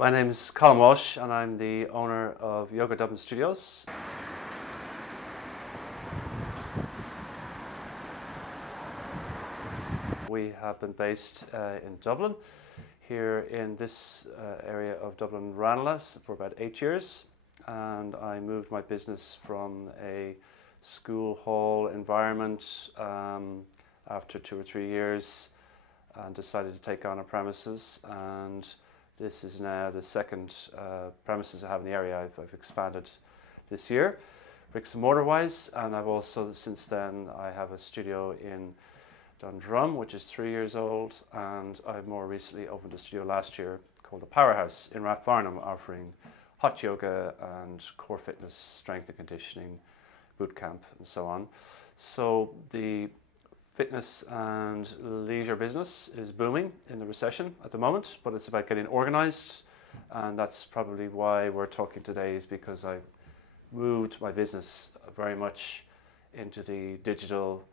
My name is Colm Walsh and I'm the owner of Yoga Dublin Studios. We have been based in Dublin, here in this area of Dublin, Ranelagh, for about 8 years, and I moved my business from a school hall environment after 2 or 3 years and decided to take on a premises, and this is now the second premises I have in the area. I've expanded this year, bricks and mortar wise, and I've also since then I have a studio in Dundrum, which is 3 years old, and I more recently opened a studio last year called the Powerhouse in Rathfarnham, offering hot yoga and core fitness, strength and conditioning, boot camp and so on. So the fitness and leisure business is booming in the recession at the moment, but it's about getting organized, and that's probably why we're talking today, is because I moved my business very much into the digital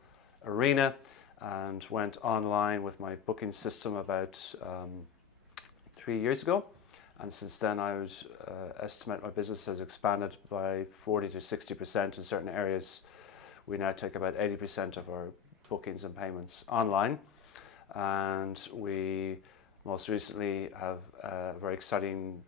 arena and went online with my booking system about 3 years ago, and since then I would estimate my business has expanded by 40 to 60% in certain areas. We now take about 80% of our bookings and payments online, and we most recently have a very exciting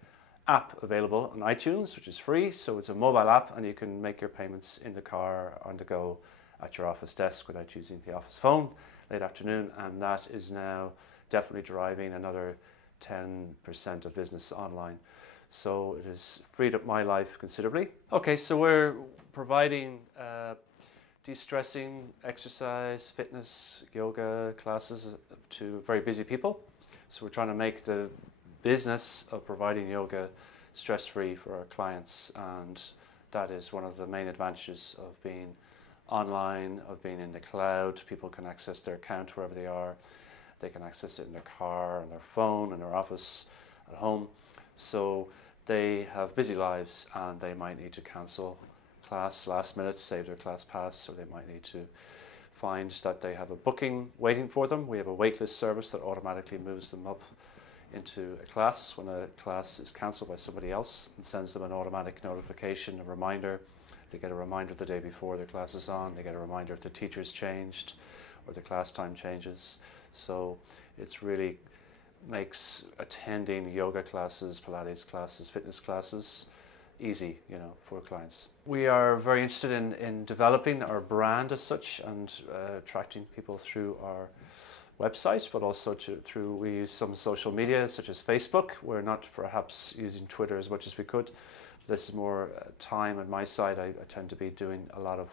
app available on iTunes, which is free. So it's a mobile app and you can make your payments in the car, on the go, at your office desk without using the office phone late afternoon, and that is now definitely driving another 10% of business online. So it has freed up my life considerably. Okay, so we're providing de-stressing exercise, fitness, yoga classes to very busy people. So we're trying to make the business of providing yoga stress-free for our clients, and that is one of the main advantages of being online, of being in the cloud. People can access their account wherever they are. They can access it in their car, on their phone, in their office, at home. So they have busy lives and they might need to cancel class last minute, save their class pass, or they might need to find that they have a booking waiting for them. We have a waitlist service that automatically moves them up into a class when a class is cancelled by somebody else, and sends them an automatic notification, a reminder. They get a reminder the day before their class is on. They get a reminder if the teacher's changed or the class time changes. So it's really makes attending yoga classes, Pilates classes, fitness classes easy, for clients. We are very interested in developing our brand as such, and attracting people through our website, but also we use some social media such as Facebook. We're not perhaps using Twitter as much as we could. This is more time on my side. I tend to be doing a lot of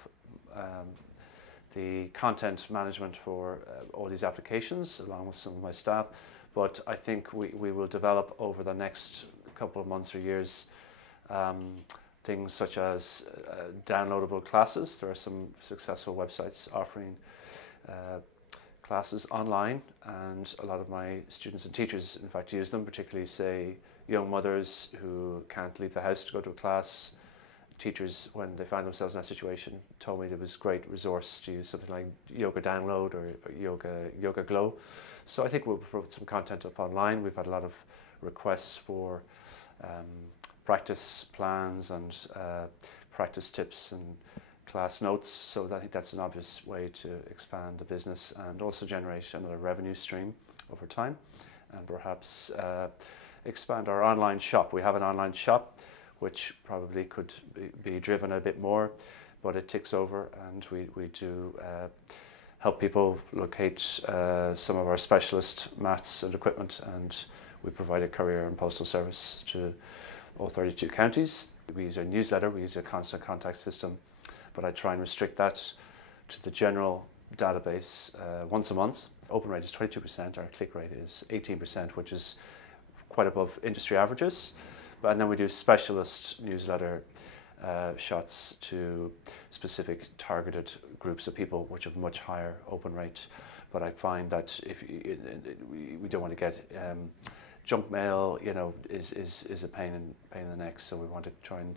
the content management for all these applications, along with some of my staff. But I think we will develop over the next couple of months or years things such as downloadable classes. There are some successful websites offering classes online, and a lot of my students and teachers in fact use them, particularly say young mothers who can't leave the house to go to a class. Teachers, when they find themselves in that situation, told me there was a great resource to use something like Yoga Download or Yoga Glow. So I think we'll put some content up online. We've had a lot of requests for practice plans and practice tips and class notes, so I think that's an obvious way to expand the business and also generate another revenue stream over time, and perhaps expand our online shop. We have an online shop which probably could be driven a bit more, but it ticks over, and we do help people locate some of our specialist mats and equipment, and we provide a courier and postal service to all 32 counties. We use a newsletter, we use a constant contact system, but I try and restrict that to the general database once a month. Open rate is 22%, our click rate is 18%, which is quite above industry averages. And then we do specialist newsletter shots to specific targeted groups of people, which have much higher open rate. But I find that if we don't want to get junk mail, is a pain in the neck. So we want to try and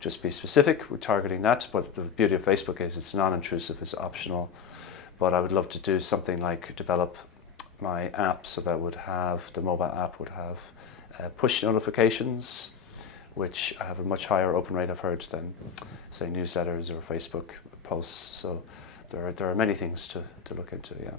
just be specific. We're targeting that. But the beauty of Facebook is it's non-intrusive, it's optional. But I would love to do something like develop my app so that would have, the mobile app would have push notifications, which have a much higher open rate, I've heard, than, say, newsletters or Facebook posts. So there are many things to look into, yeah.